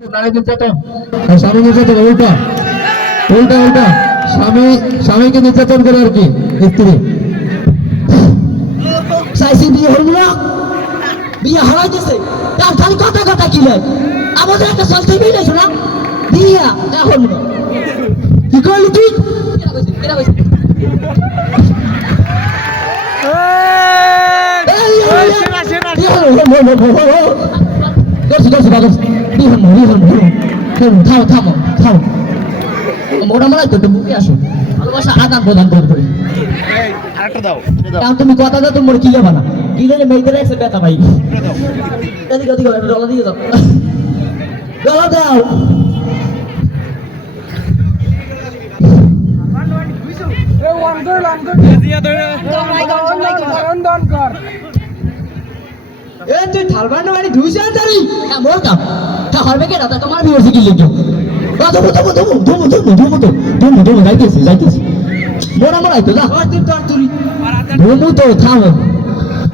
নারী নির্যাতন আর স্বামী নির্যাতন উল্টা উল্টা উল্টা স্বামীকে নির্যাতন করে আর কি স্ত্রী চাইছি বিয়ে হইল না বিয়ে হারাইতেছে তার খালি কথা কথা কি লাগে আমাদের একটা চলতে মিলেছ না বিয়া এখন না কি করলি তুই আদান প্রদান করে তুমি কথা দাও তোমার কি যাবা না কি জানে মেয়েদের একসাথে ব্যথা পাই এদিকে ওদিকে ডলা দিয়ে যাও ডলা দাও তুই থালবান্ড বাড়ি ধুইছে আনতারি মোর কাম তা হবে কেনা তা তোমার বিয়ে কি লিখো ধুমু যাইতেছি মোরা মোরা আইতো যা ধুমু তো থামো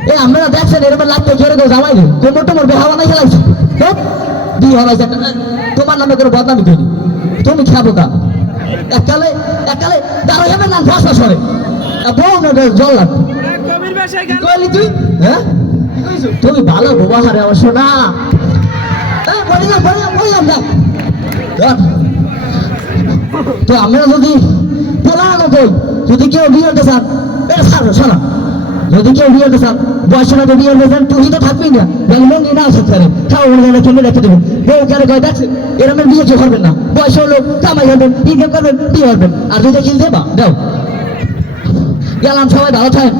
এ আমরা দেখছেন এরকম লাগতে জোরে গো জামাই রে কোমর টোমর বেহা বানাই খেলাইছো তো দুই হলাইছে তোমার নামে করে বদনামি করি তুমি খাবো কা এককালে দাঁড়াই যাবে না ভাষা সরে বউ না জল লাগ কইলি তুই হ্যাঁ তুমি ভালো ব্যবহারে অবশ্য না বললাম না তো আমরা যদি পোলানো কই যদি কেউ বিয়ে হতে চান শোনা যদি কেউ বিয়ে হতে চান বয়স না বিয়ে হতে চান তুই তো থাকবি না মন্দির না আসতে পারে খাও ওখানে কিনে রেখে দেবেন বউ কেন কয় দেখছেন এরকম বিয়ে কেউ করবেন না বয়স হলো কামাই হবেন ইনকাম করবেন বিয়ে করবেন আর যদি কিনতে বা দাও গেলাম সবাই ভালো থাকেন